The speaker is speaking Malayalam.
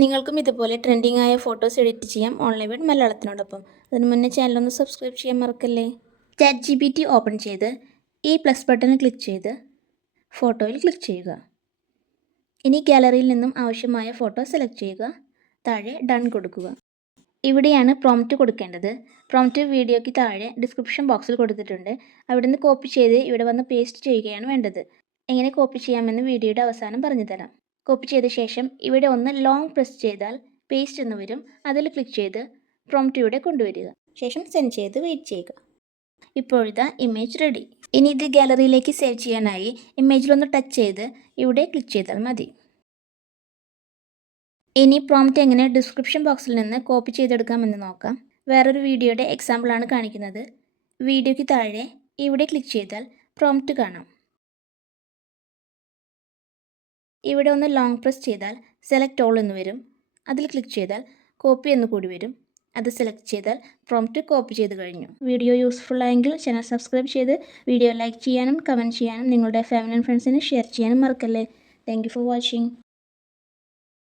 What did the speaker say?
നിങ്ങൾക്കും ഇതുപോലെ ട്രെൻഡിങ് ആയ ഫോട്ടോസ് എഡിറ്റ് ചെയ്യാം ഓൺലൈൻ വേഡ് മലയാളത്തിനോടൊപ്പം. അതിന് മുന്നേ ചാനലൊന്ന് സബ്സ്ക്രൈബ് ചെയ്യാൻ മറക്കല്ലേ. ChatGPT ഓപ്പൺ ചെയ്ത് ഈ പ്ലസ് ബട്ടണിൽ ക്ലിക്ക് ചെയ്ത് ഫോട്ടോയിൽ ക്ലിക്ക് ചെയ്യുക. ഇനി ഗാലറിയിൽ നിന്നും ആവശ്യമായ ഫോട്ടോ സെലക്ട് ചെയ്യുക. താഴെ ഡൺ കൊടുക്കുക. ഇവിടെയാണ് പ്രോംപ്റ്റ് കൊടുക്കേണ്ടത്. പ്രോംപ്റ്റ് വീഡിയോയ്ക്ക് താഴെ ഡിസ്ക്രിപ്ഷൻ ബോക്സിൽ കൊടുത്തിട്ടുണ്ട്. അവിടെ നിന്ന് കോപ്പി ചെയ്ത് ഇവിടെ വന്ന് പേസ്റ്റ് ചെയ്യുകയാണ് വേണ്ടത്. എങ്ങനെ കോപ്പി ചെയ്യാമെന്ന് വീഡിയോയുടെ അവസാനം പറഞ്ഞു തരാം. കോപ്പി ചെയ്ത ശേഷം ഇവിടെ ഒന്ന് ലോങ് പ്രസ് ചെയ്താൽ പേസ്റ്റ് എന്ന് വരും. അതിൽ ക്ലിക്ക് ചെയ്ത് പ്രോംപ്റ്റ് ഇവിടെ കൊണ്ടുവരിക. ശേഷം സെൻഡ് ചെയ്ത് വെയിറ്റ് ചെയ്യുക. ഇപ്പോഴിതാ ഇമേജ് റെഡി. ഇനി ഇത് ഗാലറിയിലേക്ക് സേവ് ചെയ്യാനായി ഇമേജിലൊന്ന് ടച്ച് ചെയ്ത് ഇവിടെ ക്ലിക്ക് ചെയ്താൽ മതി. ഇനി പ്രോംപ്റ്റ് എങ്ങനെ ഡിസ്ക്രിപ്ഷൻ ബോക്സിൽ നിന്ന് കോപ്പി ചെയ്തെടുക്കാമെന്ന് നോക്കാം. വേറൊരു വീഡിയോയുടെ എക്സാമ്പിളാണ് കാണിക്കുന്നത്. വീഡിയോയ്ക്ക് താഴെ ഇവിടെ ക്ലിക്ക് ചെയ്താൽ പ്രോംപ്റ്റ് കാണാം. ഇവിടെ ഒന്ന് ലോങ് പ്രസ് ചെയ്താൽ സെലക്ട് ഓൾ എന്ന് വരും. അതിൽ ക്ലിക്ക് ചെയ്താൽ കോപ്പി എന്ന് കൂടി വരും. അത് സെലക്ട് ചെയ്താൽ പ്രോംപ്റ്റ് കോപ്പി ചെയ്ത് കഴിഞ്ഞു. വീഡിയോ യൂസ്ഫുൾ ആയെങ്കിൽ ചാനൽ സബ്സ്ക്രൈബ് ചെയ്ത് വീഡിയോ ലൈക്ക് ചെയ്യാനും കമൻറ്റ് ചെയ്യാനും നിങ്ങളുടെ ഫാമിലി ആൻഡ് ഫ്രണ്ട്സിന് ഷെയർ ചെയ്യാനും മറക്കല്ലേ. Thank you for watching.